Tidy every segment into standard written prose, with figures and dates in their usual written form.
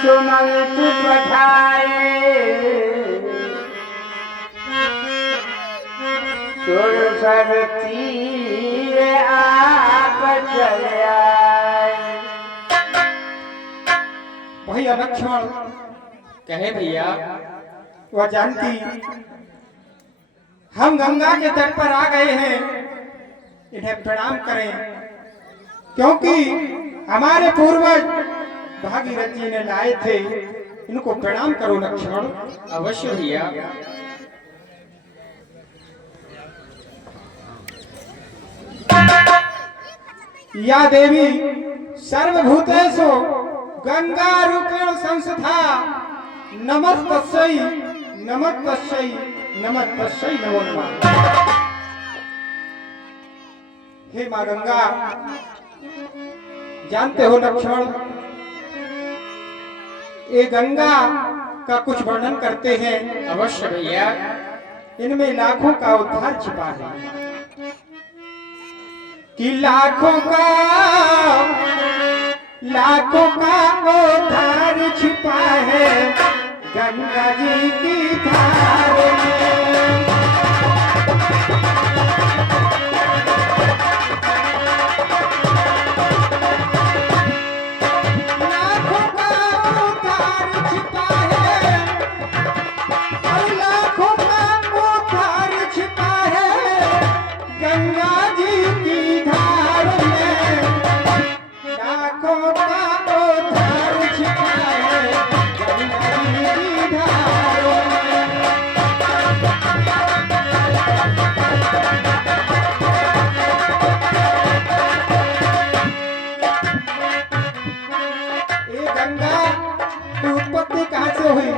सुमंत पठाए सुर सर तीर आप चले आए। भैया लक्ष्मण कहे भैया। वह जानकी हम गंगा के तट पर आ गए हैं, इन्हें प्रणाम करें क्योंकि हमारे पूर्वज भागीरथ जी ने लाए थे। इनको प्रणाम करो लक्ष्मण। अवश्य भैया। या देवी सर्वभूतेषु गंगा रूपेण संस्था नमस्तस्यै नमस्तस्यै नमस्तस्यै नमो नमः। हे मां गंगा, जानते हो लक्ष्मण, ये गंगा का कुछ वर्णन करते हैं। अवश्य भैया। इनमें लाखों का उद्धार छिपा है कि लाखों का उद्धार छिपा है गंगा जी की धार में। लाखों का उद्धार छिपा है और लाखों का उद्धार छिपा है गंगा जी की धार में। लाखों का उद्धार छिपा है गंगा जी की धार में। ये गंगा की उत्पत्ति कहाँ से हुई?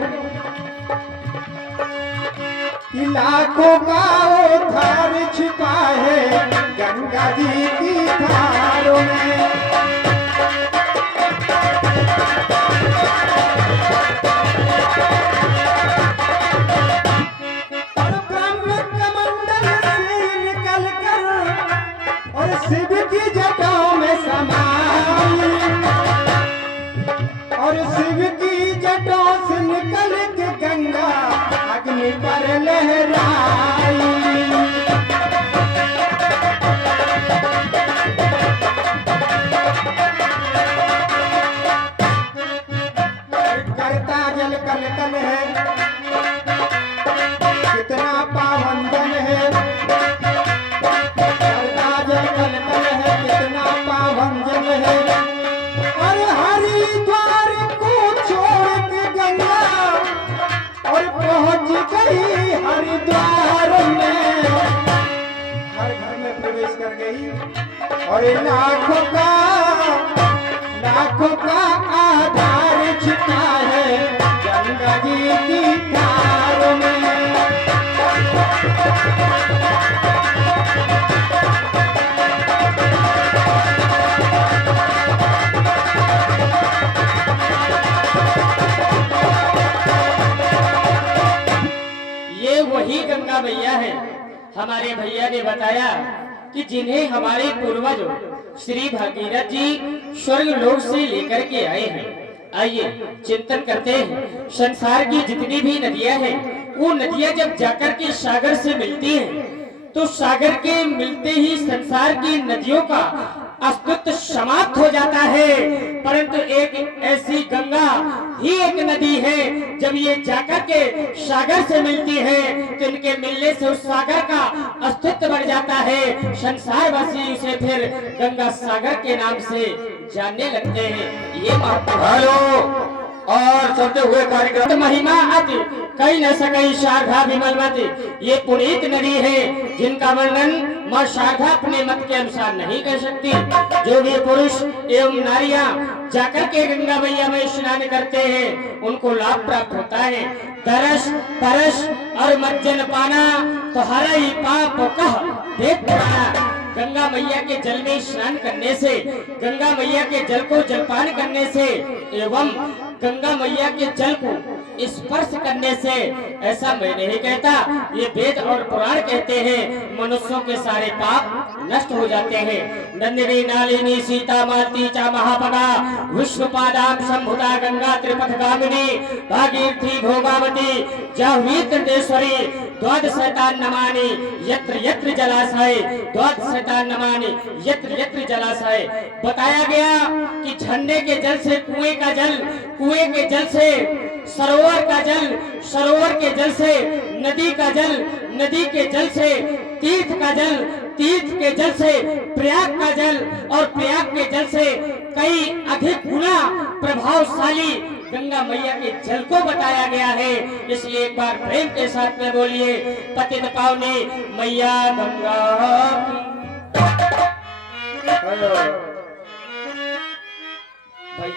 कि लाखों का उद्धार छिपा है गंगा जी की धारों में। और ब्रह्म कमंडल से निकल कर और शिव की जटाओं में समाई और शिव की जटाओं से निकल के गंगा अग्नि पर लहराई। करता जल कल कल है, कितना पावन जल है। करता जल कल कल है, कितना पावन जल है। और हरिद्वार को छोड़ के गंगा और पहुंच गई हरिद्वार में। हर घर में प्रवेश कर गई और ये लाखों का आधार छिपा है गंगा जी की धार में। ये वही गंगा मैया है। हमारे भैया ने बताया कि जिन्हें हमारे पूर्वज श्री भागीरथ जी स्वर्ग लोक से लेकर के आए हैं। आइए चिंतन करते हैं। संसार की जितनी भी नदियां हैं, वो नदियां जब जाकर के सागर से मिलती हैं, तो सागर के मिलते ही संसार की नदियों का अस्तित्व समाप्त हो जाता है। परंतु एक ऐसी गंगा ही एक नदी है, जब ये जाकर के सागर से मिलती है तो इनके मिलने से उस सागर का अस्तित्व बढ़ जाता है। संसारवासी उसे फिर गंगा सागर के नाम से जानने लगते हैं। ये हेलो और चलते हुए कार्यक्रम महिमा अति कई न सकई शारदा विमलमति। ये पुनीत नदी है जिनका वर्णन मां शारदा अपने मत के अनुसार नहीं कर सकती। जो भी पुरुष एवं नारियां जाकर के गंगा मैया में स्नान करते हैं, उनको लाभ प्राप्त होता है। दरस परस और मज्जन पाना तो हरा ही पाप कह देख पुराना। गंगा मैया के जल में स्नान करने से, गंगा मैया के जल को जलपान करने से एवं गंगा मैया के जल को स्पर्श करने से, ऐसा मैं नहीं कहता, ये वेद और पुराण कहते हैं, मनुष्यों के सारे पाप नष्ट हो जाते हैं। नंदिनी नालिनी सीता मालती चा महापगा विष्णुपादाम शंभुदा गंगा त्रिपथगामिनी भागीरथी भोगावती जाह्वी कृतेश्वरी द्वादश शैतान नमानि यत्र यत्र जलाशय, द्वादश शैतान नमानि यत्र यत्र जलाशय। बताया गया कि झरने के जल से कुएं का जल, कुएं के जल से सरोवर का जल, सरोवर के जल से नदी का जल, नदी के जल से तीर्थ का जल, तीर्थ के जल से प्रयाग का जल, और प्रयाग के जल से कई अधिक गुना प्रभावशाली गंगा मैया के जल को बताया गया है। इसलिए एक बार प्रेम के साथ में बोलिए, पतित पावनी मैया गंगा की। भाई